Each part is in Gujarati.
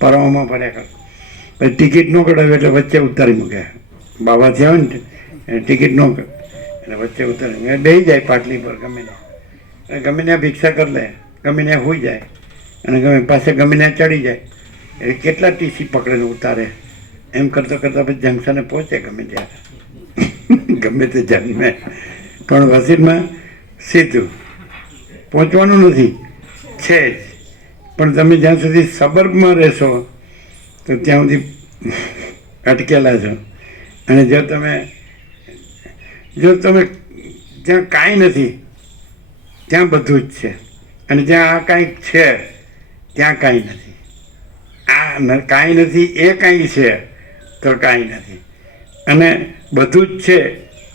પરવામાં પડ્યા કરે. પછી ટિકિટ ન કઢાવી એટલે વચ્ચે ઉતારી મૂકે. બાબાથી આવે ને ટિકિટ ન એટલે વચ્ચે ઉતારી બેસી જાય પાટલી પર ગમે ત્યાં, ગમે ત્યાં ભિક્ષા કરી લે, ગમે ત્યાં હોઈ જાય અને પાસે ગમે ત્યાં ચડી જાય. એ કેટલા ટીસી પકડીને ઉતારે. એમ કરતાં કરતાં પછી જંકશને પહોંચે ગમે ત્યારે ગમે તે જન્મે. પણ વસીરમાં સીધું પહોંચવાનું નથી છે જ. પણ તમે જ્યાં સુધી સબર્બમાં રહેશો તો ત્યાં સુધી અટકેલા છો. અને જો તમે જ્યાં કાંઈ નથી ત્યાં બધું જ છે, અને જ્યાં આ કાંઈક છે ત્યાં કાંઈ નથી. આ કાંઈ નથી એ કાંઈ છે તો કાંઈ નથી, અને બધું જ છે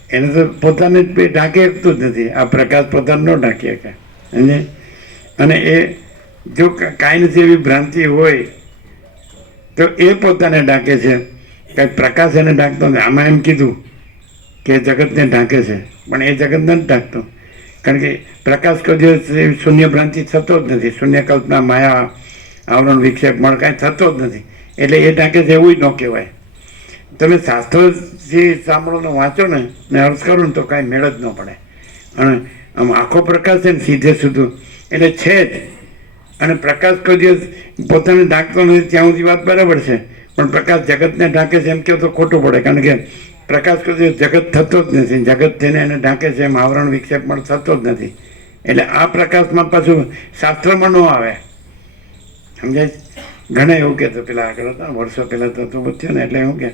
એને તો પોતાને જ ઢાંકી શકતું જ નથી. આ પ્રકાશ પોતાને ન ઢાંકી શકે. અને એ જો કાંઈ નથી એવી ભ્રાંતિ હોય તો એ પોતાને ઢાંકે છે, કાંઈ પ્રકાશ એને ઢાંકતો નથી. આમાં એમ કીધું કે જગતને ઢાંકે છે, પણ એ જગત નથી ઢાંકતો. કારણ કે પ્રકાશ કોઈ દિવસ શૂન્ય ભ્રાંતિ થતો જ નથી. શૂન્ય કલ્પના, માયા, આવરણ, વિક્ષેપ પણ કાંઈ થતો જ નથી. એટલે એ ઢાંકે છે એવું ન કહેવાય. તમે શાસ્ત્રોથી સાંભળો ને વાંચો ને અર્થ કરો ને તો કાંઈ મેળ જ ન પડે. અને આમ આખો પ્રકાશ છે ને સીધે સીધું એટલે છે જ. અને પ્રકાશ કોઈ દિવસ પોતાને ઢાંકતો નથી ત્યાં સુધી વાત બરાબર છે, પણ પ્રકાશ જગતને ઢાંકે છે એમ કહો તો ખોટું પડે. કારણ કે પ્રકાશ કોઈ દિવસ જગત થતો જ નથી. જગત થઈને એને ઢાંકે છે એમ આવરણ વિક્ષેપ પણ થતો જ નથી. એટલે આ પ્રકાશમાં પાછું શાસ્ત્રમાં ન આવે. સમજાય? ઘણા એવું કહેતો પેલા આગળ હતા વર્ષો પહેલાં તો થયો ને એટલે એવું કે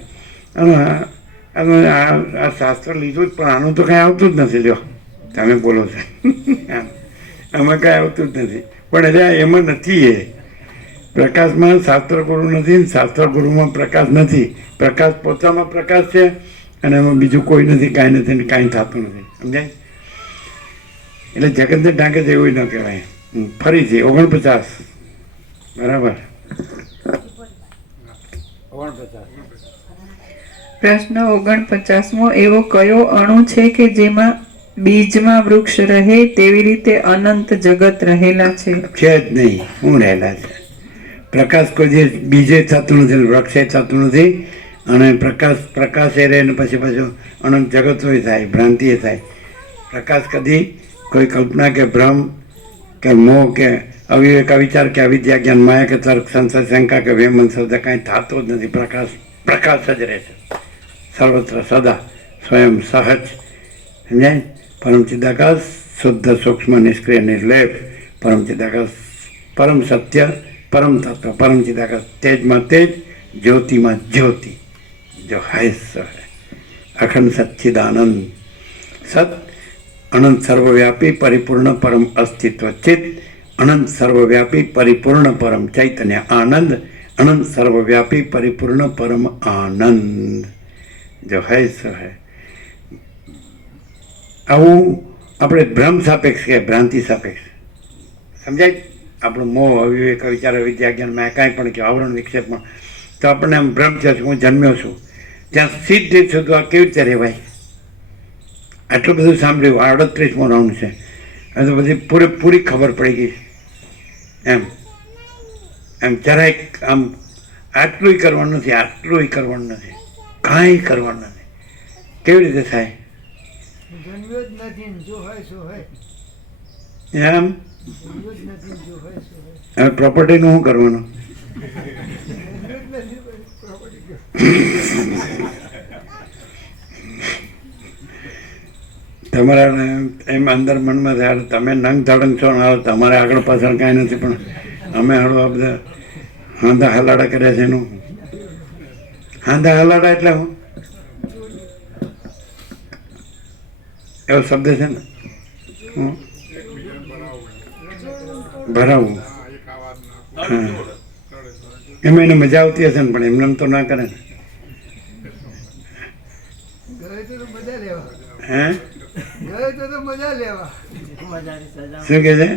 આ શાસ્ત્ર લીધું જ પણ આનું તો કાંઈ આવતું જ નથી. લ્યો તમે બોલો છો આમાં કાંઈ આવતું જ નથી. પણ એટલે એમાં નથી. એ પ્રકાશમાં શાસ્ત્ર ગુરુ નથી ને શાસ્ત્ર ગુરુમાં પ્રકાશ નથી. પ્રકાશ પોતામાં પ્રકાશ છે અને એમાં બીજું કોઈ નથી, કાંઈ નથી ને કાંઈ થતું નથી. સમજાય? એટલે જગતને ઢાંકે છે એવું ન કહેવાય. ફરીથી 49 બરાબર. પ્રશ્ન 49મો. એવો કયો અણુ છે કે જેમાં બીજમાં વૃક્ષ રહે તેવી રીતે અનંત જગત રહેલા છે? છે જ નહીં. શું રહેલા છે? પ્રકાશ કોઈ જે બીજે થતું નથી, વૃક્ષે થતું નથી. અને પ્રકાશે રહે ને પછી પાછું અનંત જગતોય થાય, ભ્રાંતિએ થાય. પ્રકાશ કદી કોઈ કલ્પના કે ભ્રમ કે મોહ કે અવિવેક વિચાર કે અવિદ્યા જ્ઞાન માયા કે તર્ક સંશય શંકા કે વેમન શબ્દ કાંઈ થતો જ નથી. પ્રકાશ જ રહે છે સર્વત્ર સદા સ્વયં સહજ. સમજાય? પરમ ચિદાકાશ, શુદ્ધ સૂક્ષ્મ નિષ્ક્રિય નિર્લેપ, પરમ ચિદાકાશ, પરમ સત્ય, પરમ તત્વ, પરમ ચિદાકાશ, તેજમાં તેજ, જ્યોતિમાં જ્યોતિ, જો હૈ સો હૈ, અખંડ સચ્ચિદાનંદ, સત અનંત સર્વવ્યાપી પરિપૂર્ણ પરમ અસ્તિત્વ, ચિત્ત અનંત સર્વવ્યાપી પરિપૂર્ણ પરમ ચૈતન્ય, આનંદ અનંત સર્વવ્યાપી પરિપૂર્ણ પરમ આનંદ, જો હૈ સો હૈ. આવું આપણે ભ્રમ સાપેક્ષ કે ભ્રાંતિ સાપેક્ષ સમજાય. આપણું મોહ અવિવેક વિચાર વિદ્યા જ્ઞાનમાં કાંઈ પણ કે આવરણ વિક્ષેપમાં તો આપણને આમ ભ્રમ છે હું જન્મ્યો છું. ત્યાં સીધે સુધી આ કેવી રીતે રહેવાય? આટલું બધું સાંભળ્યું. 38મો રાઉન્ડ છે. હવે તો બધી પૂરેપૂરી ખબર પડી ગઈ. એમ જરાય આમ આટલું કરવાનું નથી, આટલું કરવાનું નથી, કાંઈ કરવાનું નથી. કેવી રીતે થાય? એમ હવે પ્રોપર્ટીનું શું કરવાનું? તમારા એમ અંદર મનમાં થાય તમે નંગ ધડંગ છો ને તમારે આગળ પાછળ કાંઈ નથી, પણ અમે હાડો આ બધા હાંધા હલાડા કર્યા છે. એનું હાંધા હલાડા એટલે હું એવો શબ્દ છે ને ભરાવું. હા એમાં એને મજા આવતી હશે ને, પણ એમને તો ના કરે ને. હે શું કે છે?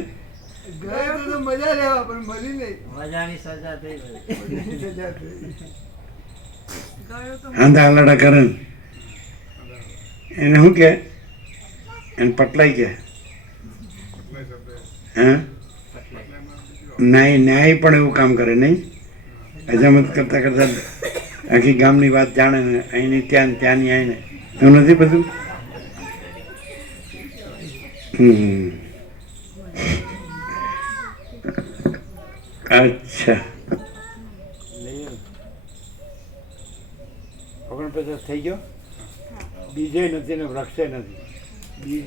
હાંધા હલાડા કરે ને એને શું કે? એને પટલાઈ કે હે ન્યાય પણ એવું કામ કરે નહીં. હજામત કરતાં કરતાં આખી ગામની વાત જાણે ને અહીંની ત્યાં ને ત્યાંની આવીને એવું નથી બધું. અચ્છા 49 થઈ ગયો. બીજે નથી ને વૃક્ષે નથી,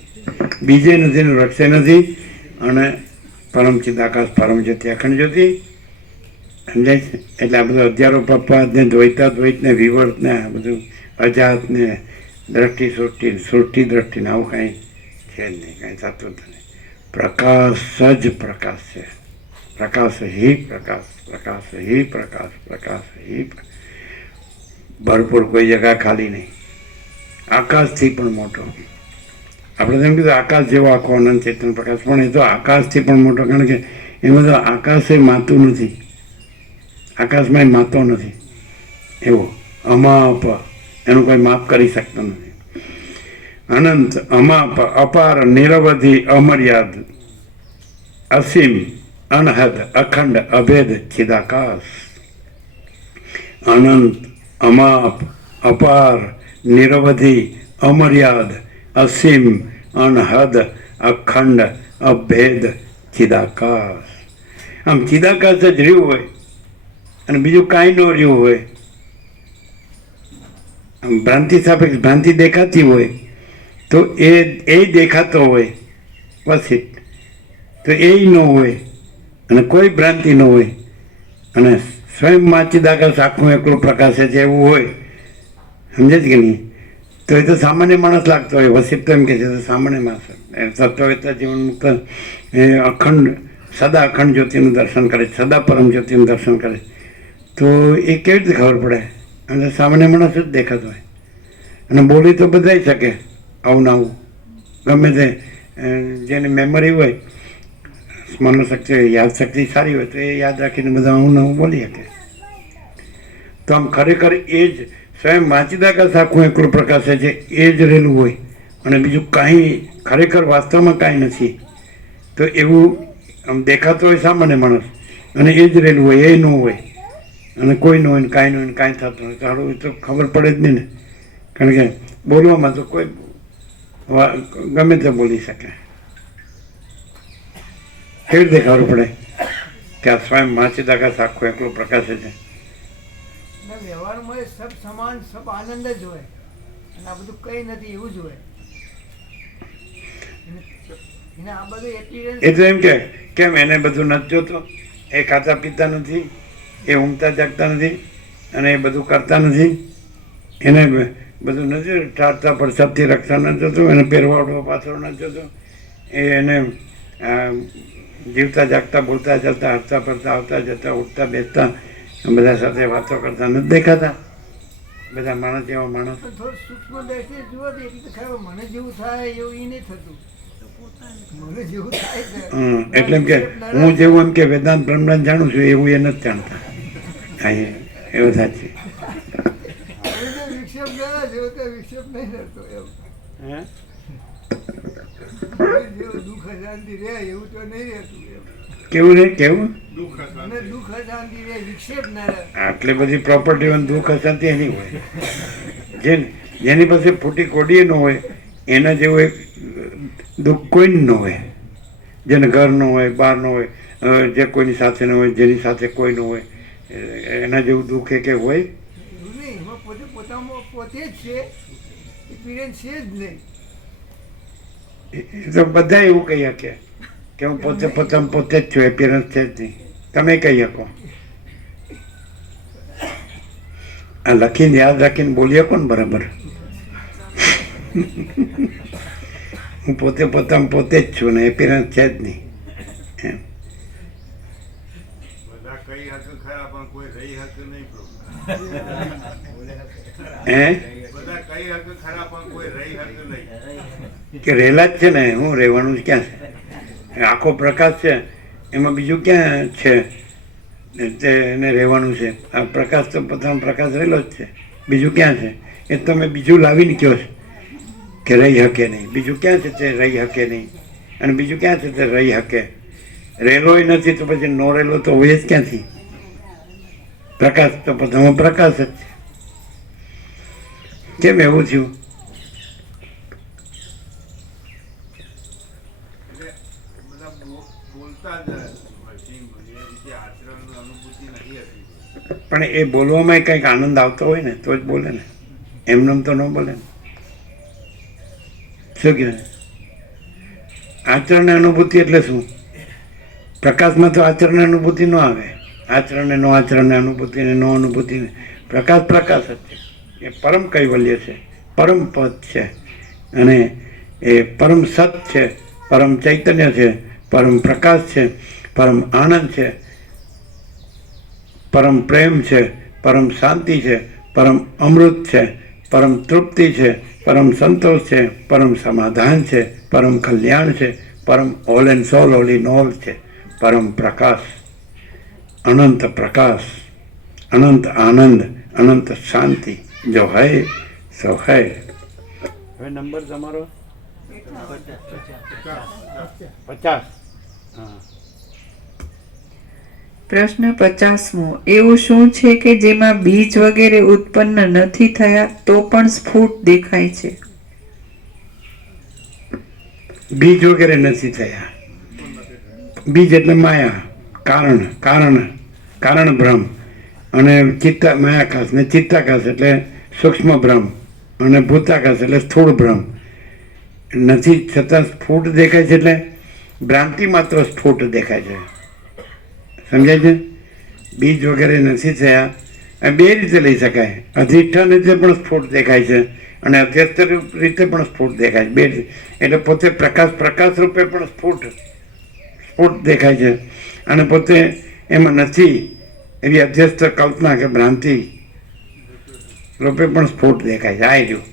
બીજે નથી ને વૃક્ષે નથી, અને પરમચિત આકાશ પરમ જ્યોતિ અખંડ જ્યોતિ. સમજાય છે? એટલે આ બધું અધ્યારો પપ્પાત ને દ્વૈતા દ્વૈત ને વિવર્ત ને આ બધું અજાત ને દ્રષ્ટિ સૃષ્ટિ દ્રષ્ટિ ને આવું કાંઈ છે જ નહીં, કાંઈ થતું જ નહીં. પ્રકાશ જ પ્રકાશ છે. પ્રકાશ હિ પ્રકાશ, પ્રકાશ હિ પ્રકાશ, પ્રકાશ હિ ભરપૂર, કોઈ જગ્યા ખાલી નહીં. આકાશથી પણ મોટો. આપણે તેમ કીધું આકાશ જેવો આખો અનંત ચેતન પ્રકાશ, પણ એ તો આકાશથી પણ મોટો, કારણ કે એમાં તો આકાશે માતું નથી, આકાશમાં માતો નથી. એવો અમાપ, એનું કોઈ માપ કરી શકતો નથી. અનંત, અમાપ, અપાર, નિરવધિ, અમર્યાદ, અસીમ, અનહદ, અખંડ, અભેદ, ચિદાકાશ. અનંત, અમાપ, અપાર, નિરવધિ, અમર્યાદ, અસીમ, અનહદ, અખંડ, અભેદ, ચિદાકાશ. આમ ચિદાકાશ જ રહ્યું હોય અને બીજું કાંઈ ન રહ્યું હોય. આમ ભ્રાંતિ સાપેક્ષ ભ્રાંતિ દેખાતી હોય તો એ દેખાતો હોય વસિત, તો એ ન હોય અને કોઈ ભ્રાંતિ ન હોય અને સ્વયં ચિદાકાશ આખું એકલું પ્રકાશે છે એવું હોય. સમજે છે કે નહીં? તો એ તો સામાન્ય માણસ લાગતો હોય. વસિત તો એમ કે છે તો સામાન્ય માણસ, તત્વવેત્તા જીવન મુક્ત એ અખંડ સદા અખંડ જ્યોતિનું દર્શન કરે, સદા પરમ જ્યોતિનું દર્શન કરે, તો એ કેવી રીતે ખબર પડે? અને સામાન્ય માણસ જ દેખાતો હોય અને બોલી તો બધાય શકે આવું ને આવું. ગમે તે જેની મેમરી હોય, સ્મરણ શક્તિ હોય, યાદશક્તિ સારી હોય તો એ યાદ રાખીને બધા આવું ને આવું બોલી શકે. તો આમ ખરેખર એ જ સ્વયં વાંચિદાકાશ આખું એકલું પ્રકાશે છે, એ જ રહેલું હોય અને બીજું કાંઈ ખરેખર વાસ્તવમાં કાંઈ નથી. તો એવું આમ દેખાતો હોય સામાન્ય માણસ અને એ જ રહેલું હોય, એ ન હોય અને કોઈ ન હોય ને કાંઈ ન હોય ને કાંઈ થતું હોય, સારું એ તો ખબર પડે જ નહીં ને. કારણ કે બોલવામાં તો કોઈ ગમે તે બોલી શકે. કેવી રીતે ખબર પડે કે આ સ્વયં વાંચિદાકાશ આખું એકલું પ્રકાશે છે? વ્યવહારમાં સબ સમાન, સબ આનંદ જ હોય અને આ બધું કઈ નથી એવું જ હોય. એને આ બધું એપિયરન્સ એ તો એમ કે કેમ એને બધું નથી જોતો, એ ખાતા પીતા નથી, એ ઊંઘતા જાગતા નથી અને એ બધું કરતા નથી, એને બધું નથી ઠારતા પ્રસાદથી રક્ષા નથી જોતું, એને પહેરવાડો પાછળ નથી જોતો, એને જીવતા જાગતા બોલતા ચાલતા હરતા ફરતા આવતા જતા ઉઠતા બેસતા બધા સાથે વાતો કરતા નથી દેખાતા? બધા માણસ એવા માણસ. થોડું સૂક્ષ્મ દ્રષ્ટિએ જુઓ તો એટલું ખબર મને જેવું થાય એવું એ નહીં થતું. મને જેવું થાય છે એટલે એમ કે હું જેવું એમ કે વેદાંત બ્રહ્માંડ જાણું છું એવું એ નથી જાણતા. હા એવું સાચી. વિક્ષેપ ના જેવો તો વિક્ષેપ નહીં રહેતો એમ. જેવું દુઃખ અશાંતિ રહે એવું તો નહીં રહેતું એમ. કેવું રે કેવું? અને દુઃખ અશાંતિ રહે, વિક્ષેપ ના રહે. આટલી બધી પ્રોપર્ટી હોય દુઃખ અશાંતિ એની હોય. જેની પાસે ફૂટી કોડીએ ન હોય એના જેવું એક દુઃખ કોઈ ન હોય. જેને ઘર ન હોય, બહાર ન હોય, જે કોઈની સાથે ન હોય, જેની સાથે કોઈ ન હોય, એના જેવું દુઃખ એ કે હોય? એવું નહીં, એમાં પોતે પોતામાં પોતે જ છે, એક્સપિરિયન્સ છે જ નહીં. એ તો બધા એવું કહી શકે કે હું પોતે પોતામાં પોતે જ છું, એપિયરન્સ છે જ નહીં. તમે કહી શકો. આ લખીને યાદ રાખીને બોલી શકો ને બરાબર. હું પોતે પોતામાં પોતે જ છું ને એપિયરન્સ છે જ નહીં. એમ બધા કઈ હક ખરા પણ કોઈ રહી હક નહીં પ્રભુ. હે બધા કઈ હક ખરા પણ કોઈ રહી હક નહીં. કે રહેલા જ છે ને, હું રહેવાનું જ ક્યાં છે? આખો પ્રકાશ છે એમાં બીજું ક્યાં છે એને રહેવાનું છે? આ પ્રકાશ તો પોતાનો પ્રકાશ રહેલો જ છે, બીજું ક્યાં છે? એ તમે બીજું લાવીને કહો છો કે રહી શકે નહીં. બીજું ક્યાં છે તે રહી શકે નહીં? અને બીજું ક્યાં છે તે રહી શકે? રહેલોય નથી તો પછી નો રહેલો તો હોય જ ક્યાંથી? પ્રકાશ તો પોતામાં પ્રકાશ જ છે. કેમ એવું થયું? એટલે બધા બોલતા જ હોય છે, એ રીતે આચરણની અનુભૂતિ નથી હતી. પણ એ બોલવામાં કંઈક આનંદ આવતો હોય ને તો જ બોલે ને, એમનેમ તો ન બોલે ને. શું કહેવાય? આચરણ અનુભૂતિ એટલે શું? પ્રકાશમાં તો આચરણ અનુભૂતિ ન આવે. આચરણ નો આચરણ અનુભૂતિ ને નો અનુભૂતિ ને પ્રકાશ પ્રકાશ જ છે. એ પરમ કૈવલ્ય છે, પરમ પદ છે, અને એ પરમ સત છે, પરમ ચૈતન્ય છે, પરમ પ્રકાશ છે, પરમ આનંદ છે, પરમ પ્રેમ છે, પરમ શાંતિ છે, પરમ અમૃત છે, પરમ તૃપ્તિ છે, પરમ સંતોષ છે, પરમ સમાધાન છે, પરમ કલ્યાણ છે, પરમ all and soul all in all છે, પરમ પ્રકાશ, અનંત પ્રકાશ, અનંત આનંદ, અનંત શાંતિ. જો હૈ સો હૈ. હવે નંબર તમારો 50. હા. પ્રશ્ન 50મો. એવું શું છે કે જેમાં બીજ વગેરે ઉત્પન્ન નથી થયા તો પણ સ્ફુટ દેખાય છે? બીજ વગેરે નથી થયા. બીજ એટલે માયા, કારણ ભ્રમ, અને માયાકાશ ને ચિત્તાકાશ એટલે સૂક્ષ્મ ભ્રમ, અને ભૂતાકાશ એટલે સ્થૂળ ભ્રમ. નથી છતાં સ્ફુટ દેખાય છે, એટલે ભ્રાંતિ માત્ર સ્ફુટ દેખાય છે. સમજાય છે? બીજ વગેરે નથી થયા. બે રીતે લઈ શકાય. અધિષ્ઠાન રીતે પણ સ્ફુટ દેખાય છે, અને અધ્યસ્થ રીતે પણ સ્ફુટ દેખાય છે. બે એટલે પોતે પ્રકાશ રૂપે પણ સ્ફુટ દેખાય છે, અને પોતે એમાં નથી એવી અધ્યસ્થ કલ્પના કે ભ્રાંતિ રૂપે પણ સ્ફુટ દેખાય છે. આ રહ્યું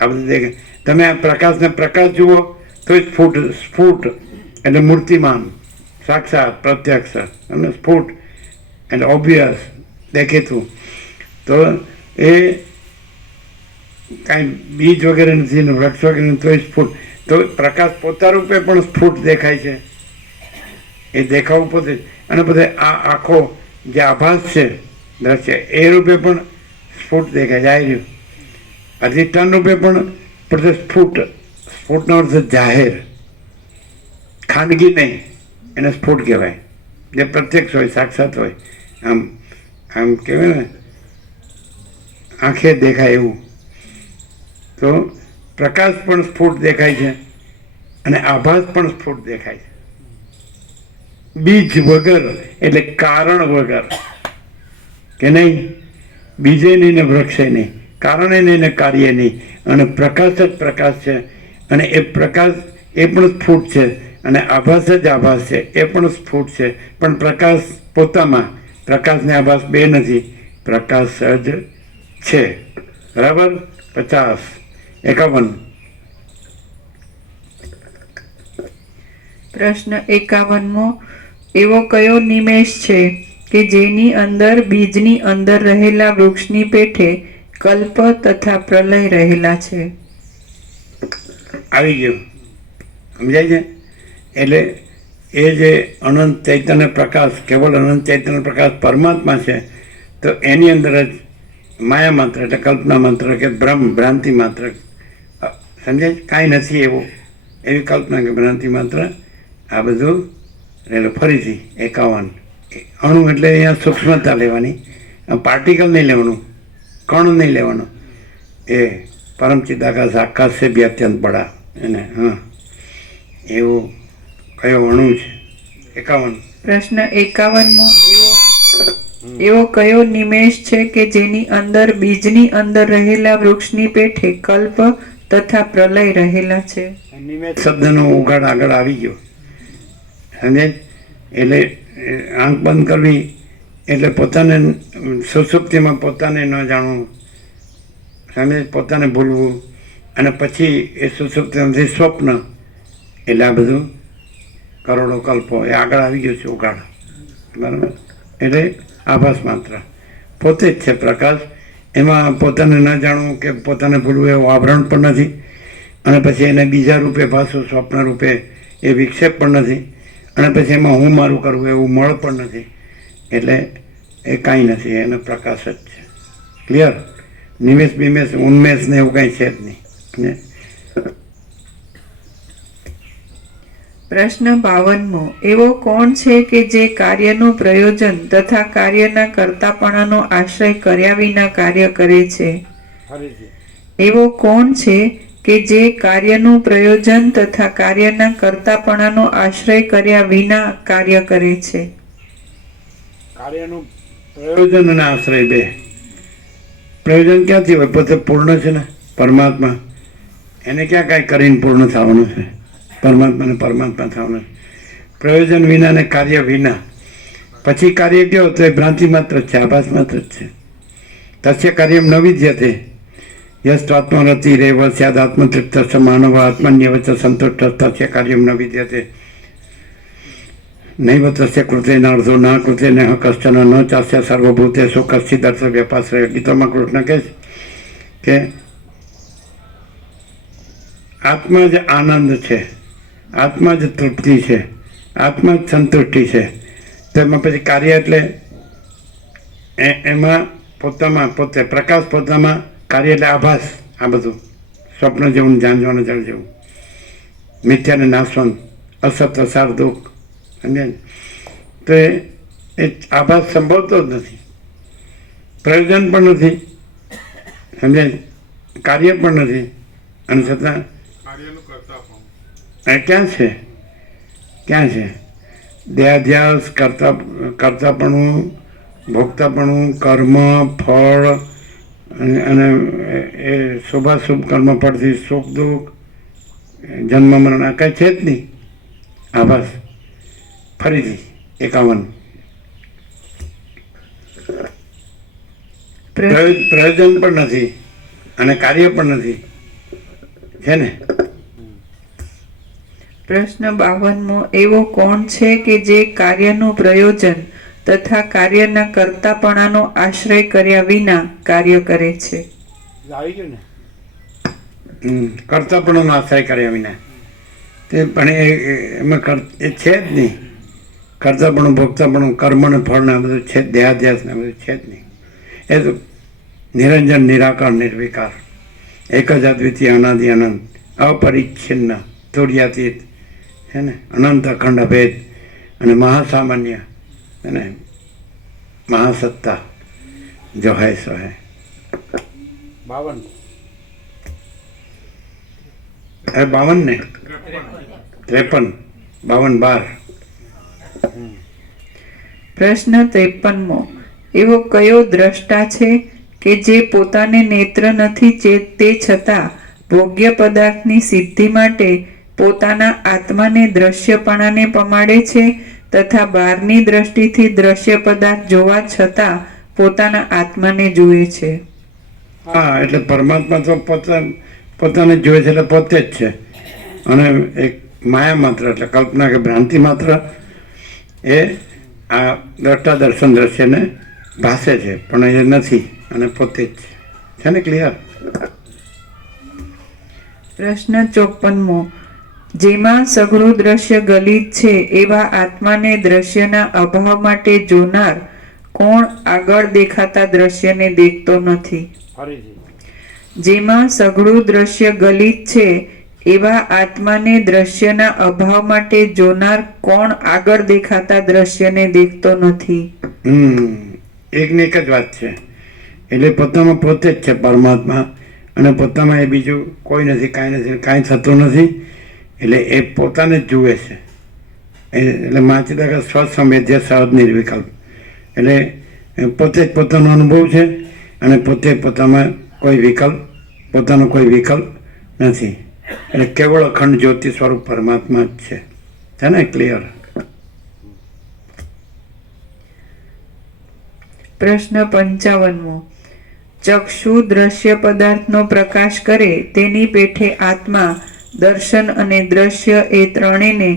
આ બધું દેખાય. તમે આ પ્રકાશને પ્રકાશ જુઓ તો સ્ફુટ એટલે મૂર્તિમાન, સાક્ષાત, પ્રત્યક્ષ, અને સ્ફુટ એટલે ઓબ્વિયસ, દેખેતું. તો એ કાંઈ બીજ વગેરે નથી ને વૃક્ષ વગેરે તો સ્ફુટ. તો પ્રકાશ પોતા રૂપે પણ સ્ફુટ દેખાય છે. એ દેખાવું પોતે, અને પોતે આ આખો જે આભાસ છે દ્રશ્ય એ રૂપે પણ સ્ફુટ દેખાય જાય રહ્યું. અધિષ્ઠાન રૂપે પણ પોતે સ્ફુટનો અર્થ જાહેર, ખાનગી નહીં, એને સ્ફુટ કહેવાય. જે પ્રત્યક્ષ હોય, સાક્ષાત હોય, આમ કહેવાય ને આંખે દેખાય એવું. તો પ્રકાશ પણ સ્ફુટ દેખાય છે, અને આભાસ પણ સ્ફુટ દેખાય છે. બીજ વગર એટલે કારણ વગર, કે નહીં? બીજે નહીં ને વૃક્ષે નહીં, કારણે નહીં ને કાર્ય નહીં, અને પ્રકાશ જ પ્રકાશ છે. અને એ પ્રકાશ એ પણ સ્ફુટ છે, અને આભાસ જ આભાસ છે, એ પણ સ્ફુટ છે. પણ પ્રકાશ પોતામાં પ્રકાશ ને આભાસ બે નથી, પ્રકાશ જ છે. બરાબર? 50. 51. પ્રશ્ન 51મો. એવો કયો નિમેષ છે કે જેની અંદર બીજની અંદર રહેલા વૃક્ષની પેઠે કલ્પ તથા પ્રલય રહેલા છે? આવી ગયું. સમજાય છે? એટલે એ જે અનંત ચૈતન્ય પ્રકાશ, કેવલ અનંત ચૈતન્ય પ્રકાશ પરમાત્મા છે, તો એની અંદર જ માયા માત્ર એટલે કલ્પના માત્ર કે ભ્રાંતિ માત્ર, સમજાય? કાંઈ નથી એવું, એવી કલ્પના કે ભ્રાંતિ માત્ર આ બધું એટલે ફરીથી 51. અણુ એટલે અહીંયા સૂક્ષ્મતા લેવાની, પાર્ટિકલ નહીં લેવાનું, કણ નહીં લેવાનું. એ પરમચિદ આકાશ છે બી અત્યંત બડા, એને હા એવું કયો અણુ છે? 51. પ્રશ્ન 51મો. એવો કયો નિમેષ છે કે જેની અંદર બીજની અંદર રહેલા વૃક્ષની પેઠે કલ્પ તથા પ્રલય રહેલા છે? શબ્દનો ઉઘાડ આગળ આવી ગયો. સમજે? એટલે આંખ બંધ કરવી એટલે પોતાને સુષુપ્તિમાં પોતાને ન જાણવું, સમજે? પોતાને ભૂલવું, અને પછી એ સુષુપ્તિમાંથી સ્વપ્ન, એટલે આ બધું કરોડો કલ્પો એ આગળ આવી ગયું છે ઉઘાડ. બરાબર? એટલે આભાસ માત્ર પોતે જ છે પ્રકાશ. એમાં પોતાને ન જાણવું કે પોતાને ભૂલવું એવું આવરણ પણ નથી, અને પછી એને બીજા રૂપે પાછું સ્વપ્ન રૂપે એ વિક્ષેપ પણ નથી, અને પછી એમાં હું મારું કરવું એવું મળ પણ નથી. એટલે એ કાંઈ નથી, એનો પ્રકાશ જ છે. ક્લિયર? નિમેષ બિમેષ ઉન્મેષ ને એવું કાંઈ છે જ નહીં. ને પ્રશ્ન 52મો. એવો કોણ છે કે જે કાર્યનું પ્રયોજન તથા કાર્યના કર્તાપણાનો આશ્રય કર્યા વિના કાર્ય કરે છે? એવો કોણ છે કે જે કાર્યનું પ્રયોજન તથા કાર્યના કર્તાપણાનો આશ્રય કર્યા વિના કાર્ય કરે છે? કાર્યનું પ્રયોજન અને આશ્રય બે. પ્રયોજન ક્યાંથી હોય? પોતે પૂર્ણ છે ને પરમાત્મા, એને ક્યાં કાંઈ કરીને પૂર્ણ થવાનું છે? પરમાત્માને પરમાત્મા થવાનું છે. પ્રયોજન વિના ને કાર્ય વિના. પછી કાર્ય કયો? તો એ ભ્રાંતિ માત્ર જ છે, આભાસ માત્ર જ છે. તસ્ય કાર્યમ ન વિદ્યતે યસ્ત્વાત્મરતિ રેવ સ્યાદ આત્મતૃપ્ત માનવ આત્મન્યવચ સંતુષ્ટ તસ્ય કાર્યમ ન વિદ્યતે નૈવ તસ્ય કૃતે નાર્ધો ના કૃતે ન કશ્ચન ન ચાસ્ય સર્વભૂતેષુ કશ્ચિદ અર્થ વ્યપાશ્રય. ગીતામાં કૃષ્ણ કહે છે કે આત્મા જ આનંદ છે, આત્મા જ તૃપ્તિ છે, આત્મા જ સંતુષ્ટિ છે. તો એમાં પછી કાર્ય એટલે એમાં પોતામાં પોતે પ્રકાશ, પોતામાં કાર્ય એટલે આભાસ. આ બધું સ્વપ્ન જેવું, જાણવાનું જળ જેવું, મિથ્યાને નાશવંત, અસત્વ સાર દુઃખ. સમજાય? તો એ આભાસ સંભવતો જ નથી, પ્રયોજન પણ નથી, સમજાય? કાર્ય પણ નથી, અને છતાં કાર્યનું કરતા પણ ક્યાં છે? ક્યાં છે? દેહાધ્યાસ, કરતાપણું, ભોગતાપણું, કર્મ, ફળ અને એ શુભાશુભ કર્મ પરથી સુખ દુઃખ, જન્મ મરણ આ કાંઈ છે જ નહીં. આભાસ. ફરીથી 51. પ્રયોજન પણ નથી અને કાર્ય પણ નથી, છે ને? પ્રશ્ન 52મો. એવો કોણ છે કે જે કાર્યનું પ્રયોજન તથા કાર્યના કર્તાપણાનો આશ્રય કર્યા વિના કાર્ય કરે છે? આવી ગયું ને? કરતાપણાનો આશ્રય કર્યા વિના. તે પણ એમાં એ છે જ નહીં. કરતાપણું, ભોગતાપણું, કર્મ ને ફળ ને આ બધું છે, દેહાધ્યાસ ને બધું છે જ નહીં. એ તો નિરંજન, નિરાકાર, નિર્વિકાર, એક જ અદ્વિતીય, અનાદિ અનંત, અપરિચ્છિન્ન, તુર્યાતીત, છે ને? અનંત અખંડ ભેદ અને મહાસામાન્ય અને મહાસત્તા જો હૈ સો હૈ. 52. 52 ને 53. 52 પ્રશ્ન 53મો. એવો કયો દ્રષ્ટા છે કે જે પોતાને નેત્ર નથી તે છતાં ભોગ્ય પદાર્થની સિદ્ધિ માટે પોતાના આત્માને દ્રશ્યપણાને પમાડે છે તથા બહારની દ્રષ્ટિથી દ્રશ્ય પદાર્થ જોવા છતાં પોતાના આત્માને જુએ છે? હા, એટલે પરમાત્મા તો પોતાને જુએ છે, એટલે પોતે જ છે. અને એક માયા માત્ર એટલે કલ્પના કે ભ્રાંતિ માત્ર એ આ દ્રષ્ટા દર્શન દ્રશ્યને ભાસે છે, પણ એ નથી અને પોતે જ છે ને? ક્લિયર? પ્રશ્ન 54મો. જેમાં સઘળું દ્રશ્ય ગલિત છે એવા આત્માને દ્રશ્યના અભાવ માટે જોનાર કોણ આગળ દેખાતા દ્રશ્યને દેખતો નથી? જેમાં સઘળું દ્રશ્ય ગલિત છે એવા આત્માને દ્રશ્યના અભાવ માટે જોનાર કોણ આગળ દેખાતા દ્રશ્યને દેખતો નથી? એકની એક જ વાત છે. એટલે પોતામાં પોતે જ છે પરમાત્મા, અને પોતામાં એ બીજું કોઈ નથી, કાંઈ નથી, કાંઈ થતું નથી. એટલે એ પોતાને જ જુએ છે. એટલે માચિદાકા સ્વસંવેદ્ય સહજ નિર્વિકલ્પ. એટલે પોતે જ પોતાનો અનુભવ છે અને પોતે પોતામાં કોઈ વિકલ્પ, પોતાનો કોઈ વિકલ્પ નથી. એટલે કેવળ અખંડ જ્યોતિ સ્વરૂપ પરમાત્મા જ છે ને? ક્લિયર? પ્રશ્ન 55મો. ચક્ષુ દ્રશ્ય પદાર્થનો પ્રકાશ કરે તેની પેઠે આત્મા, દર્શન અને દ્રશ્ય એ ત્રણેયને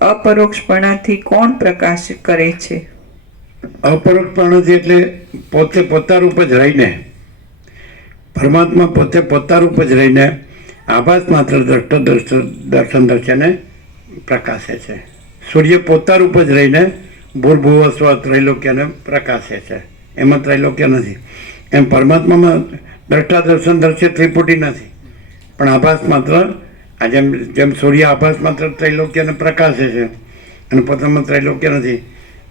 અપરોક્ષપણાથી કોણ પ્રકાશ કરે છે? અપરોક્ષપણાથી એટલે પોતે પોતારૂપ જ રહીને, પરમાત્મા પોતે પોતારૂપ જ રહીને આભાસ માત્ર દર્શન દ્રશ્યને પ્રકાશે છે. સૂર્ય પોતારૂપ જ રહીને ભૂર્ભુવ સ્વ ત્રૈલોક્યને પ્રકાશે છે, એમાં ત્રૈલોક્ય નથી. એમ પરમાત્મામાં દ્રષ્ટા દર્શન દ્રશ્ય ત્રિપુટી નથી, પણ આભાસ માત્ર આ જેમ સૂર્ય આભાસ માત્ર ત્રૈલોક્યને પ્રકાશે છે અને પોતામાં ત્રૈલોક્ય નથી,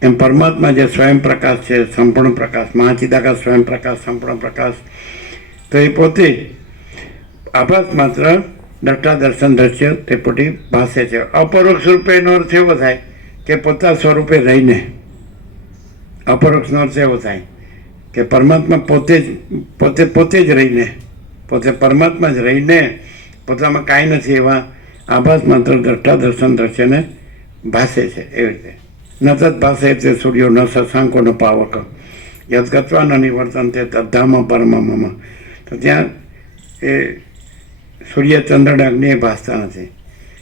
એમ પરમાત્મા જે સ્વયં પ્રકાશ છે, સંપૂર્ણ પ્રકાશ, મહાચિદાકાશ સ્વયં પ્રકાશ, સંપૂર્ણ પ્રકાશ, તો એ પોતે આભાસ માત્ર દ્રષ્ટા દર્શન દ્રશ્ય ત્રિપુટી ભાષે છે. અપરોક્ષ રૂપે એનો અર્થ એવો થાય કે પોતા સ્વરૂપે રહીને, અપરોક્ષનો અર્થ એવો થાય કે પરમાત્મા પોતે જ રહીને, પોતે પરમાત્મા જ રહીને પોતામાં કાંઈ નથી એવા આભાસ માત્ર દ્રષ્ટા દર્શન દ્રશ્યને ભાષે છે. એવી રીતે ન તદ ભાષે તે સૂર્યો ન શશાંકો ન પાવક યદગત્વા ન નિવર્તન તે તદ્ધામ પરમામાં. તો ત્યાં એ સૂર્ય ચંદ્ર અગ્નિ એ ભાસતા નથી,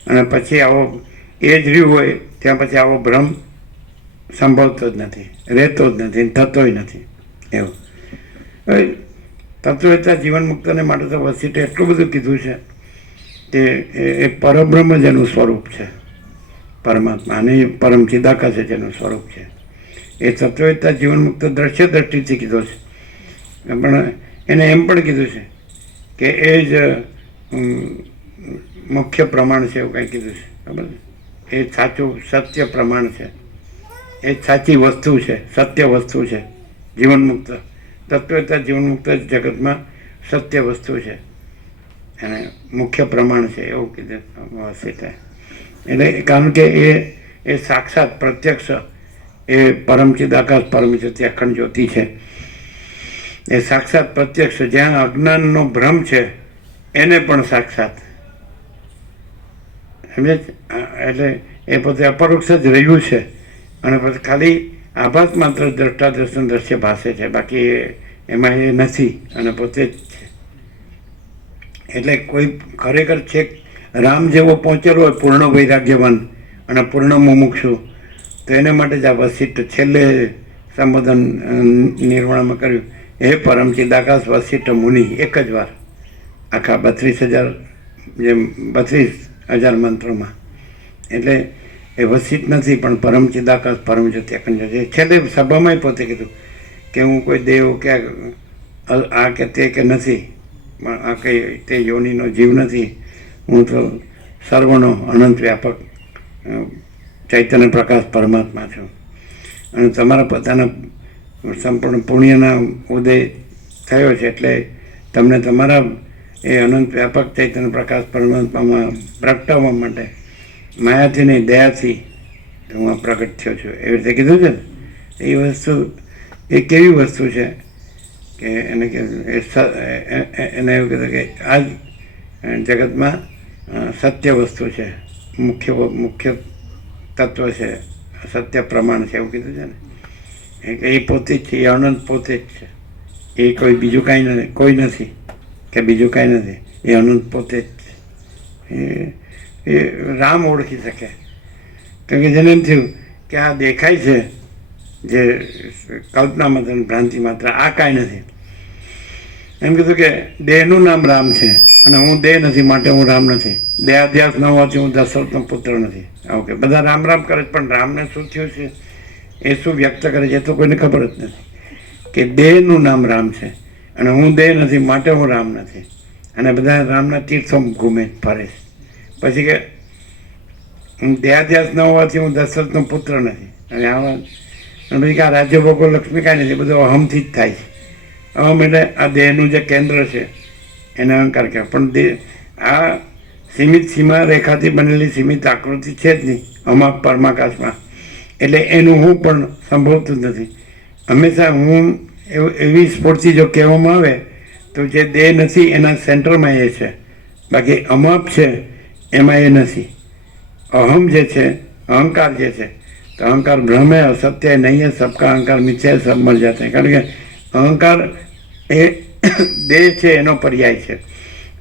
અને પછી આવો એ જ રહ્યું હોય ત્યાં પછી આવો ભ્રમ સંભવતો જ નથી, રહેતો જ નથી, થતોય નથી. એવું તત્વવેતા જીવન મુક્તને માટે તો વસીટે એટલું બધું કીધું છે કે એ પરબ્રહ્મ જ એનું સ્વરૂપ છે, પરમાત્મા, અને એ પરમ ચિદાકાશ છે જેનું સ્વરૂપ છે. એ તત્વવેતા જીવન મુક્ત દ્રશ્ય દ્રષ્ટિથી કીધો છે, પણ એને એમ પણ કીધું છે કે એ જ મુખ્ય પ્રમાણ છે, એવું કંઈ કીધું છે, ખબર છે? એ સાચું સત્ય પ્રમાણ છે, એ સાચી વસ્તુ છે, સત્ય વસ્તુ છે. જીવન મુક્ત તત્વતા જીવન મુક્ત જગતમાં સત્ય વસ્તુ છે અને મુખ્ય પ્રમાણ છે, એવું કીધું હશે. એટલે કારણ કે એ સાક્ષાત પ્રત્યક્ષ એ પરમચિદાકાશ પરમજ્યોતિ અખંડ જ્યોતિ છે. એ સાક્ષાત પ્રત્યક્ષ, જ્યાં અજ્ઞાનનો ભ્રમ છે એને પણ સાક્ષાત સમજે. એટલે એ પોતે અપરોક્ષ જ રહ્યું છે અને પછી ખાલી આભાસ માત્ર દ્રષ્ટા દર્શન દ્રશ્ય ભાષે છે, બાકી એમાં એ નથી અને પોતે જ છે. એટલે કોઈ ખરેખર છેક રામ જેવો પહોંચેલો હોય પૂર્ણ વૈરાગ્યવાન અને પૂર્ણ મુમુક્ષુ, તો એને માટે જ આ વસિષ્ઠ છેલ્લે સંબોધન નિર્વાણમાં કર્યું, હે પરમ ચિદાકાશ વસિષ્ઠ મુનિ, એક જ વાર આખા 32,000 મંત્રોમાં. એટલે એ વસિષ્ઠ નથી પણ પરમ ચિદાકાશ પરમ જ્યોતિ અખંડ જ્યોતિ. છેલ્લે સભામાં પોતે કીધું કે હું કોઈ દેવ કે આ કે તે કે નથી, પણ આ કંઈ તે યોનિનો જીવ નથી, હું તો સર્વનો અનંત વ્યાપક ચૈતન્ય પ્રકાશ પરમાત્મા છું. અને તમારા પોતાના સંપૂર્ણ પુણ્યના ઉદય થયો છે, એટલે તમને તમારા એ અનંત વ્યાપક ચૈતન્ય પ્રકાશ પરમાત્મામાં પ્રગટાવવા માટે માયાથી નહીં દયાથી હું આ પ્રગટ થયો છું, એવી રીતે કીધું છે ને. એ વસ્તુ એ કેવી વસ્તુ છે કે એને એને એવું કીધું કે આ જ જગતમાં સત્ય વસ્તુ છે, મુખ્ય તત્વ છે, સત્ય પ્રમાણ છે, એવું કીધું છે ને. એ પોતે જ છે, એ અનંત પોતે જ છે, એ કોઈ બીજું કાંઈ નથી, કોઈ નથી કે બીજું કાંઈ નથી, એ અનંત પોતે જ છે. એ રામ ઓળખી શકે, કારણ કે જેને એમ થયું કે આ દેખાય છે જે કલ્પના માત્ર ભ્રાંતિ માત્ર, આ કાંઈ નથી. એમ કીધું કે દેહનું નામ રામ છે અને હું દેહ નથી માટે હું રામ નથી, દેહાધ્યાસ ન હોવાથી હું દશરથનો પુત્ર નથી. ઓકે, બધા રામ રામ કરે છે પણ રામને શું થયું છે, એ શું વ્યક્ત કરે છે એ તો કોઈને ખબર જ નથી. કે દેહનું નામ રામ છે અને હું દેહ નથી માટે હું રામ નથી, અને બધા રામના તીર્થો ઘૂમે ફરે છે. પછી કે દેહાધ્યાસ ન હોવાથી હું દશરથનો પુત્ર નથી, અને આમાં પછી કે આ રાજ્ય ભોગો લક્ષ્મી કાંઈ નથી, બધું અહમથી જ થાય છે. અહમ એટલે આ દેહનું જે કેન્દ્ર છે એને અહંકાર કહેવાય. પણ આ સીમિત સીમા રેખાથી બનેલી સીમિત આકૃતિ છે જ નહીં અમાપ પરમાકાશમાં, એટલે એનું હું પણ સંભવતું જ નથી. હંમેશા હું એવી સ્ફૂર્તિ જો કહેવામાં આવે તો જે દેહ નથી એના સેન્ટરમાં એ છે, બાકી અમાપ છે એમાં એ નથી. અહમ જે છે, અહંકાર જે છે, તો અહંકાર ભ્રમ है, असत्य है, नहीं है, सबका अहंकार मिथ्या है, सब मर जाते हैं. કારણ કે અહંકાર એ દેહ છે એનો પર્યાય છે,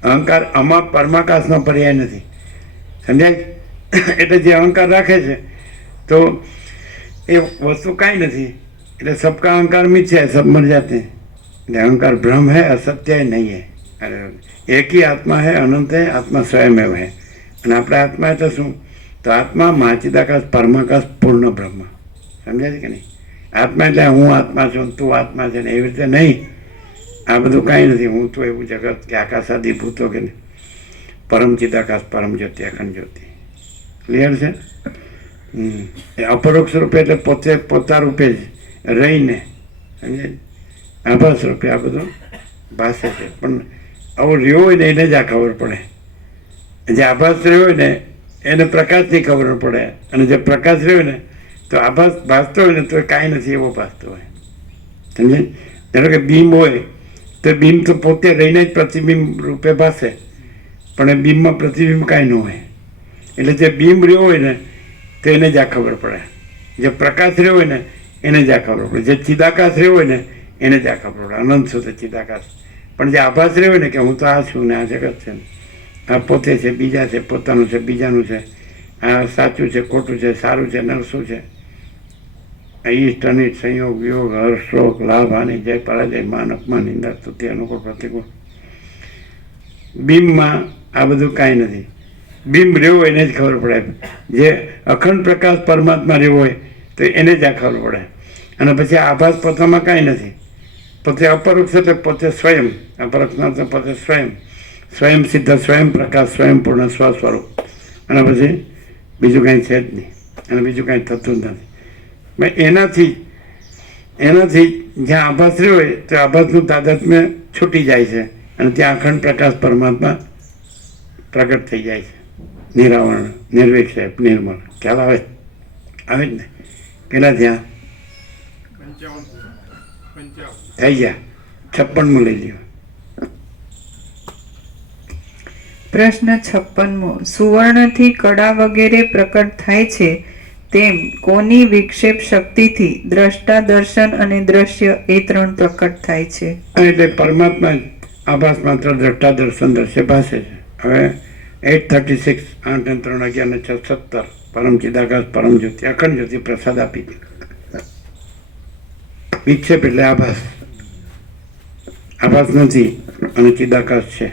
અહંકાર અમાપ પરમાકાશનો પર્યાય નથી. સમજાય? એટલે જે અહંકાર રાખે છે તો એ વસ્તુ કાંઈ નથી, એટલે सबका अहंकार मिथ्या है, सब मर जाते हैं. એટલે अहंकार भ्रम है, असत्य है, नहीं है. अरे एक ही आत्मा है, अनंत है, आत्मा स्वयं है. અને આપણે આત્મા એટલે શું? તો આત્મા મહાચિદાકાશ પરમાકાશ પૂર્ણ બ્રહ્મ, સમજાય છે કે નહીં? આત્મા એટલે હું આત્મા છું, તું આત્મા છે ને એવી રીતે નહીં. આ બધું કાંઈ નથી. હું તો એવું જગત કે આકાશાદી ભૂતો કે નહીં, પરમ ચિદાકાશ, પરમ જ્યોતિ, અખંડ જ્યોતિ. ક્લિયર છે? એ અપરોક્ષ રૂપે એટલે પોતે પોતા રૂપે જ રહીને, સમજે, આભાસ રૂપે આ બધું ભાષે છે. પણ આવું રહ્યો હોય ને એને જ આ ખબર પડે. જે આભાસ રહ્યો હોય ને એને પ્રકાશની ખબર પડે, અને જે પ્રકાશ રહ્યો ને તો આભાસ ભાસતો હોય ને તો કાંઈ નથી એવો ભાસતો હોય. સમજે? ધારો કે બીમ હોય તો બીમ તો પોતે રહીને જ પ્રતિબિંબ રૂપે ભાસે, પણ એ બીમમાં પ્રતિબિંબ કાંઈ ન હોય. એટલે જે બીમ રહ્યો હોય ને તો એને જ આ ખબર પડે. જે પ્રકાશ રહ્યો હોય ને એને જ આ ખબર પડે. જે ચિદાકાશ રહ્યો હોય ને એને જ આ ખબર પડે. અનંત શું છે ચિદાકાશ. પણ જે આભાસ રહ્યો હોય ને કે હું તો આ છું ને આ જગત છે, આ પોતે છે, બીજા છે, પોતાનું છે, બીજાનું છે, આ સાચું છે, ખોટું છે, સારું છે, નરસું છે, ઈષ્ટ અનિષ્ટ, સંયોગ વિયોગ, હર્ષ શોક, લાભ હાનિ, જય પરાજય, માન અપમાન, નિંદા સ્તુતિ, અનુકૂળ પ્રતિકૂળ. બીમમાં આ બધું કાંઈ નથી. બીમ રહ્યો હોય એને જ ખબર પડે. જે અખંડ પ્રકાશ પરમાત્મા રહ્યો હોય તો એને જ આ ખબર પડે. અને પછી આભાસ પોતામાં કાંઈ નથી. પોતે અપરોક્ષ એટલે પોતે સ્વયં, અપરોક્ષમાં તો પોતે સ્વયં સિદ્ધ, સ્વયં પ્રકાશ, સ્વયં પૂર્ણ, સ્વસ્વરૂપ. અને પછી બીજું કાંઈ છે જ નહીં, અને બીજું કાંઈ થતું જ નથી. એનાથી જ્યાં આભાસ રહ્યો હોય તો આભાસનું તાદાત્મ્ય છૂટી જાય છે, અને ત્યાં અખંડ પ્રકાશ પરમાત્મા પ્રગટ થઈ જાય છે. નિરાવરણ, નિર્વિક્ષેપ, નિર્મળ. ખ્યાલ આવે જ ને? પેલા ત્યાં 55 થઈ ગયા. 56 લઈ લ્યો. પ્રશ્ન 56. સુવર્ણથી કડા વગેરે પ્રકટ થાય છે, તેમ કોની વિક્ષેપ શક્તિથી દ્રષ્ટા, દર્શન અને દ્રશ્ય એ ત્રણ પ્રકટ થાય છે? એટલે પરમાત્મા આભાસ માત્ર દ્રષ્ટા, દર્શન, દ્રશ્ય ભાષે છે. હવે 836 8 અને 3 11 અને 6 17 પરમ ચિદાકાશ, પરમ જ્યોતિ, અખંડ જ્યોતિ પ્રસાદ આપી દે. વિક્ષેપ એટલે આભાસ. આભાસ નથી અને ચિદાકાશ છે.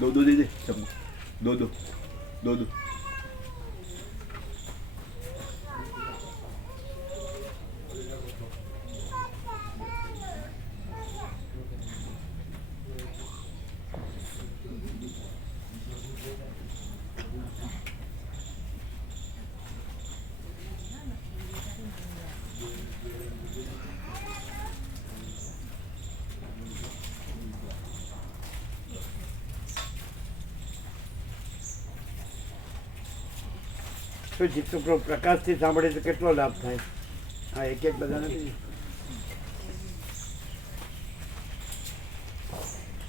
दो दे दे सबको, दो શું ચિત્તો પ્રકાશથી સાંભળે તો કેટલો લાભ થાય? હા, એક બધા નથી.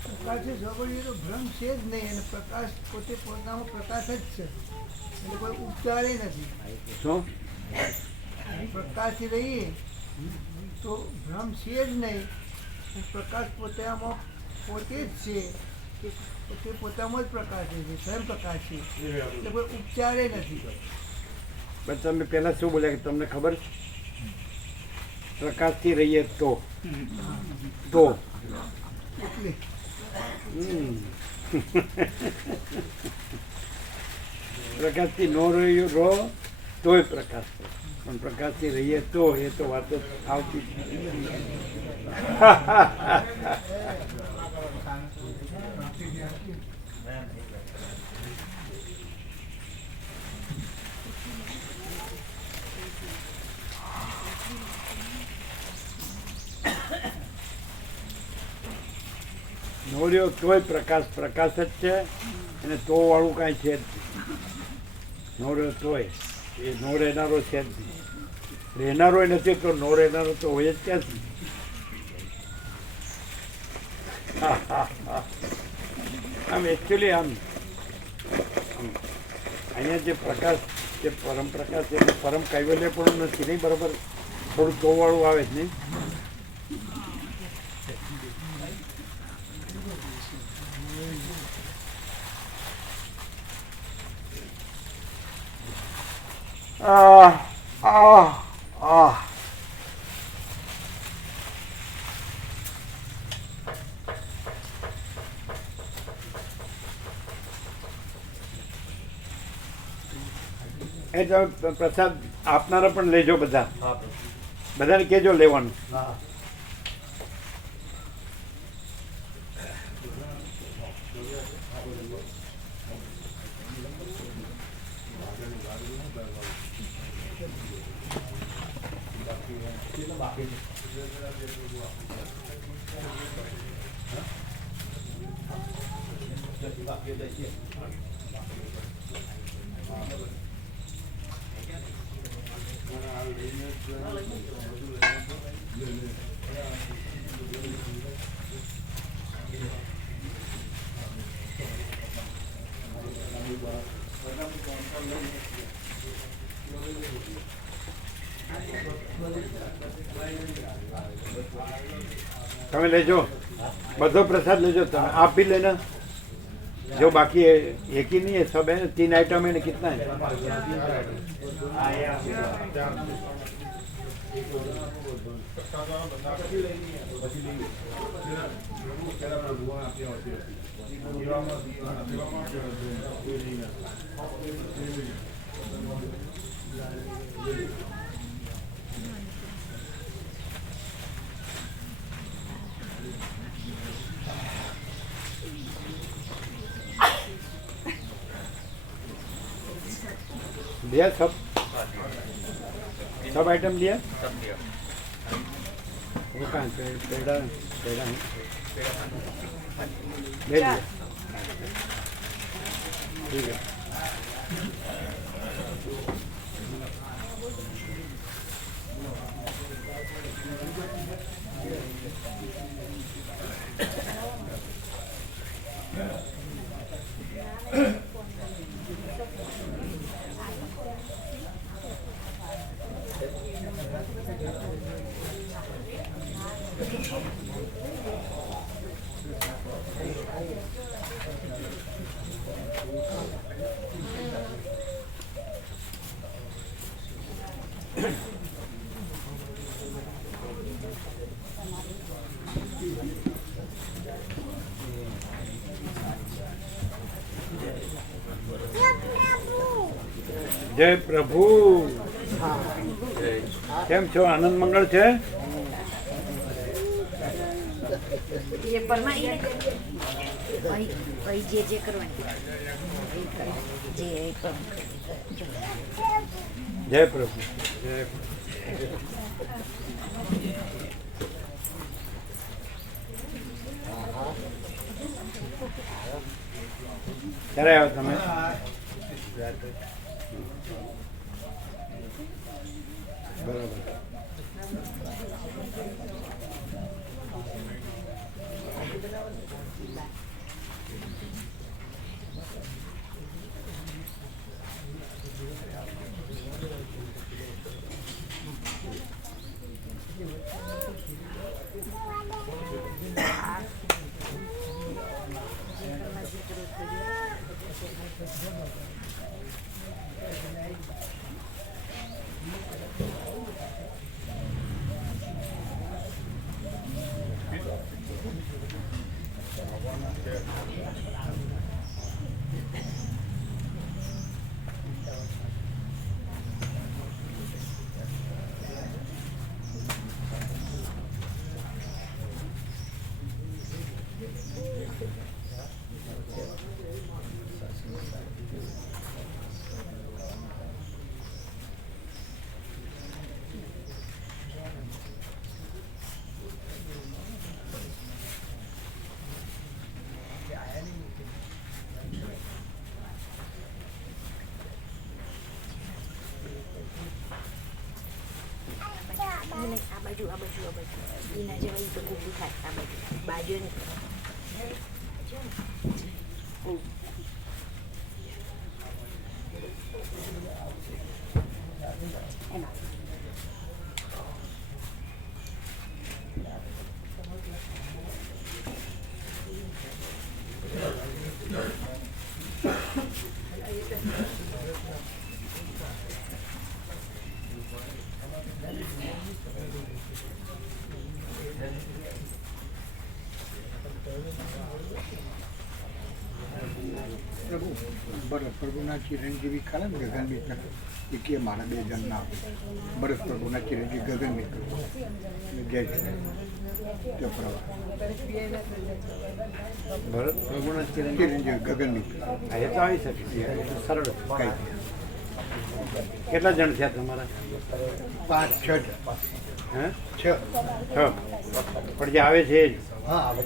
પ્રકાશથી સાંભળીએ તો ભ્રમ છે જ નહીં, અને પ્રકાશ પોતે પોતાનો પ્રકાશ જ છે, એટલે કોઈ ઉપચારે નથી. શું પ્રકાશથી રહીએ તો ભ્રમ છે જ નહીં. પ્રકાશ પોતે આમાં પોતે જ છે, કે પોતે પોતામાં જ પ્રકાશ છે, સ્વયં પ્રકાશ છે, એટલે કોઈ ઉપચારે નથી. પણ તમે પહેલા શું બોલ્યા કે તમને ખબર છે? પ્રકાશથી રહીએ તો એટલે પ્રકાશથી નો રહ્યો રહો તોય પ્રકાશ છે, પણ પ્રકાશથી રહીએ તો એ તો વાત જ આવતી નો રહ્યો તોય પ્રકાશ જ છે, અને તો વાળું કાંઈ છે જ નહીં. નો રહ્યો તોય એ નો રહેનારો છે જ નહીં. રહેનારો નથી તો નો રહેનારો તો હોય જ ક્યાંથી? આમ એકચ્યુઅલી આમ અહીંયા જે પ્રકાશ, જે પરમ પ્રકાશ છે, પરમ કૈવલ્ય પણ નથી નહીં, બરાબર? થોડું તો વાળું આવે જ નહીં. એ તમે પ્રસાદ આપનારા પણ લેજો બધા, બધાને કહેજો લેવાનું. તમે લેજો બધો प्रसाद लेजो તમે, आप भी लेना जो बाकी है. एक ही नहीं है, सब है. 3 आइटम है ना, कितना है? लिया सब आइटम लिया. वो कहाँ पेड़ा पेड़ा है, ले लिया. ठीक है. જય પ્રભુ. કેમ છો? આનંદ મંગળ છે? જે પરમાઈ જે જે કરવાની જે જય પ્રભુ. જય ક્યારે આવ્યો તમે? બરાબર. આ બાજુ એના જેવા તો કૂકું થાય. આ બાજુ ને એના બરફ પ્રભુના ચિરંજીવી ખરા ને ગગન મિત્ર એ કે મારા 2 જણ નામ બરફ પ્રભુના ચિરંજીવી ગગન મિત્ર જય તે પ્રભુ ભરત પ્રભુના ચિરંજીવી ગગન મિત્ર હા, એ તો આવી શકે સરળ કઈ કેટલા જણ થયા તમારા 5-6 હે 6 પણ જે આવે છે એ જ હા આવે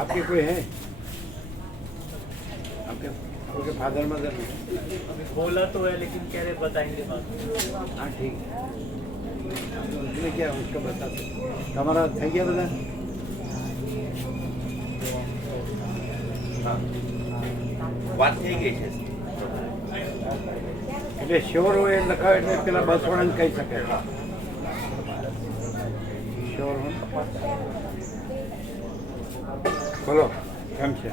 आपके कोई है आपके फादर मदर बोला तो है लेकिन कह रहे बताएंगे बाद में। हाँ ठीक है उसने क्या उसको बता हमारा થઈ ગયા બધા વાત થઈ ગઈ છે એટલે શ્યોર હોય એ લખાવે એટલે પેલા બસવાળાને કહી શકે શ્યોર હોય બોલો કેમ છે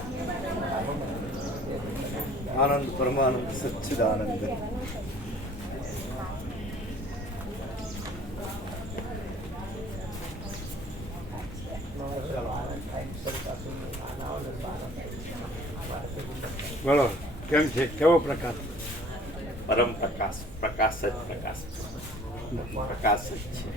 આનંદ પરમાનંદ સચ્ચિદાનંદ બોલો કેમ છે કેવો પ્રકાશ પરમ પ્રકાશ પ્રકાશ જ પ્રકાશ પ્રકાશ જ છે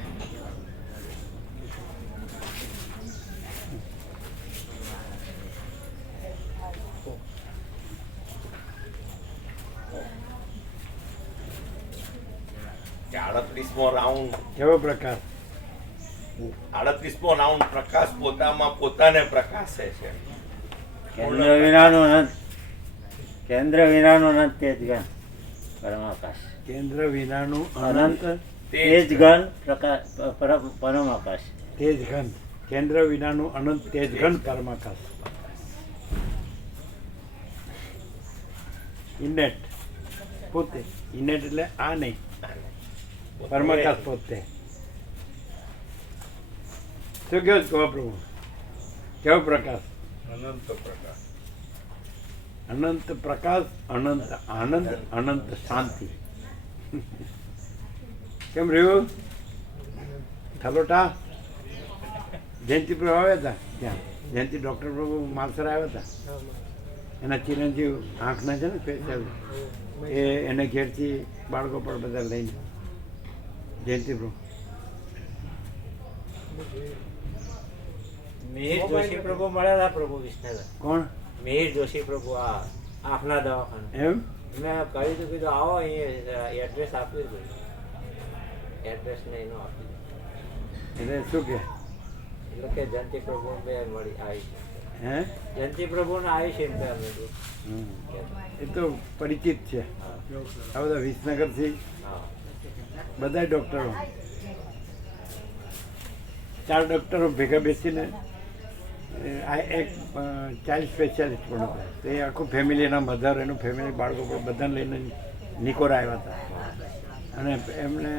કે 38મો રાઉન્ડ કેવો પ્રકાશ 38મો રાઉન્ડ પ્રકાશ પોતામાં પોતાને પ્રકાશે છે કેન્દ્ર વિનાનું અનંત કેન્દ્ર વિનાનું અનંત તેજ ગણ પરમાકાશ કેન્દ્ર વિનાનું અનંત અનંત તેજ ગણ પ્રકાશ પરમાકાશ તેજ ઘન કેન્દ્ર વિનાનું અનંત તેજ ઘન પરમાકાશ ઇનેટ પોતે ઇનેટ એટલે આ નહીં પરમાકાશ પોતે શું કહો છો પ્રભુ કેવો પ્રકાશ અનંત પ્રકાશ અનંત પ્રકાશ અનંત આનંદ અનંત શાંતિ કેમ રહ્યું થલોટા જયંતિ પ્રભુ આવ્યા હતા ત્યાં જયંતિ ડૉક્ટર પ્રભુ માલસર આવ્યા હતા એના ચિરંજીવ આંખના છે ને સ્પેશિયલ એ એને ઘેરથી બાળકો પણ બધા લઈને જયંતિ પ્રભુ મિહિર જોશી પ્રભુ મળ્યા હતા પ્રભુ વિષ્ણુ કોણ મિહિર જોશી પ્રભુ આ આંખના દવાખાને એમ મેં કહ્યું હતું કીધું આવો અહીંયા એડ્રેસ આપ્યું હતું એડ્રેસ ને એનું આપ્યું એટલે શું કે એટલે કે જયંતિ પ્રભુ બે મળી આવી છે હે જયંતિ પ્રભુને આવી છે એમ કે અમે તો. એ તો પરિચિત છે આ બધા વિસનગરથી હા બધા ડૉક્ટરો 4 ડૉક્ટરો ભેગા બેસીને આ એક ચાઇલ્ડ સ્પેશિયાલિસ્ટ પણ હતા તો એ આખું ફેમિલી એના મધર એનું ફેમિલી બાળકો પણ બધાને લઈને નિકોરા આવ્યા હતા અને એમને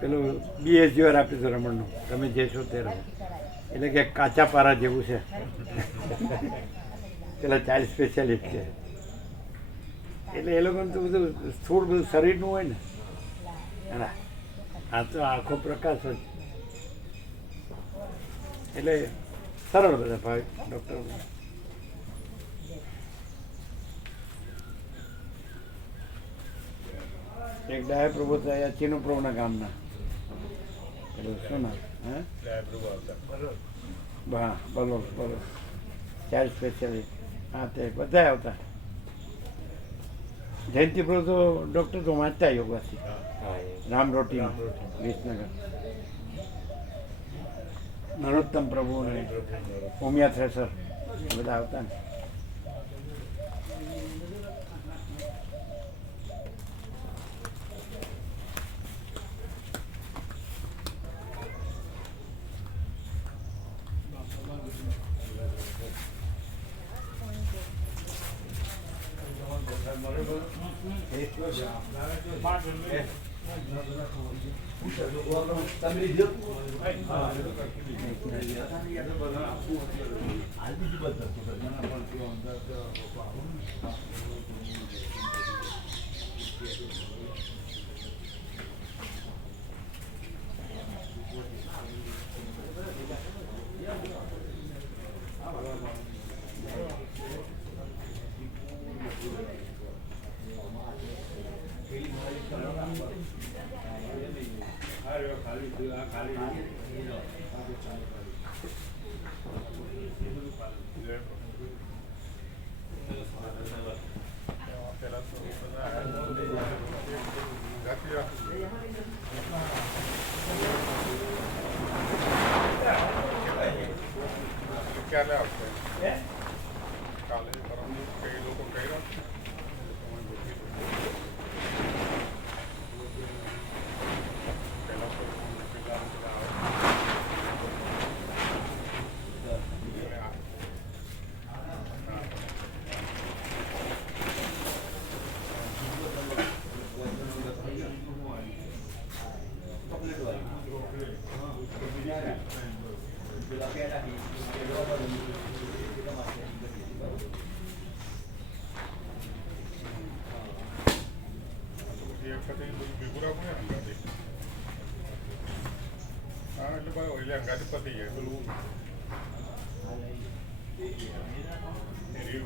પેલું BSGR આપ્યું હતું રમણનું તમે જે છો તે રમો એટલે કે કાચા પારા જેવું છે પેલા ચાઇલ્ડ સ્પેશિયાલિસ્ટ છે એટલે એ લોકોને તો બધું સ્થૂળ બધું શરીરનું હોય ને હા આ તો આખો પ્રકાશ જ એટલે સરળ બધા ભાઈ ડૉક્ટર એક ડાય પ્રભુ થયા ચીનુ પ્રભુના ગામના પેલું શું નામ હે હા બોલો બોલો ચાઇલ્ડ સ્પેશિયાલિસ્ટ હા તે બધા આવતા જયંતિ પ્રભુ તો ડૉક્ટર તો વાંચતા યોગાથી રામ રોટી વિસનગર નરોત્તમ પ્રભુ ને ઓમિયા થ્રેસર એ બધા આવતા ને ક્યારે આવશે કાલે પરમ કઈ લોકો કહી રહ્યા છે અંગાથી પતી જાય પેલું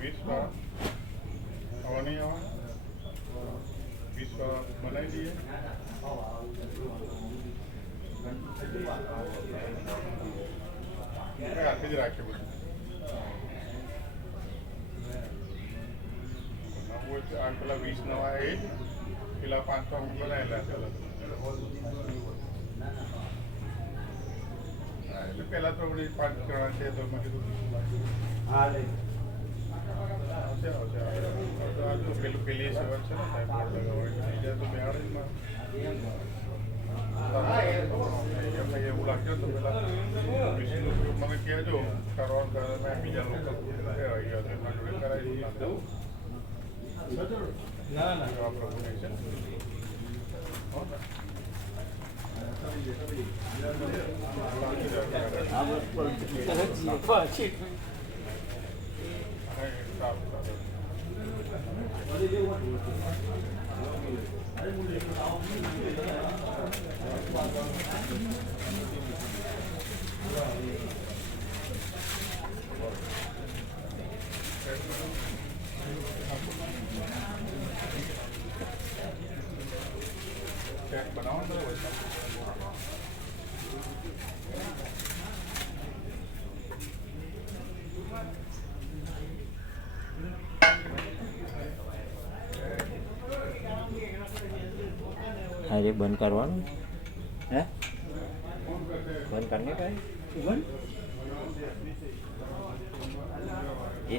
વીસ હવા નહીં આવવા 20 બનાવી દઈએ હાથે જ રાખીએ બધું આ પેલા 20 નવા એ જ પેલા 500 બનાવેલા છે એટલે પહેલા તો 5 જણા છે તો મેં કીધું પેલું પેલી સેવન છે ને સાહેબ બીજા તો બિહાડીમાં એવું લાગશે તો પેલા મને કહેજો કરવાનું કરે મેં બીજા લોકો કરાવી પ્રભુને છે બનાવવાનું अरे बंद करवाना है बंद करने का है बंद ये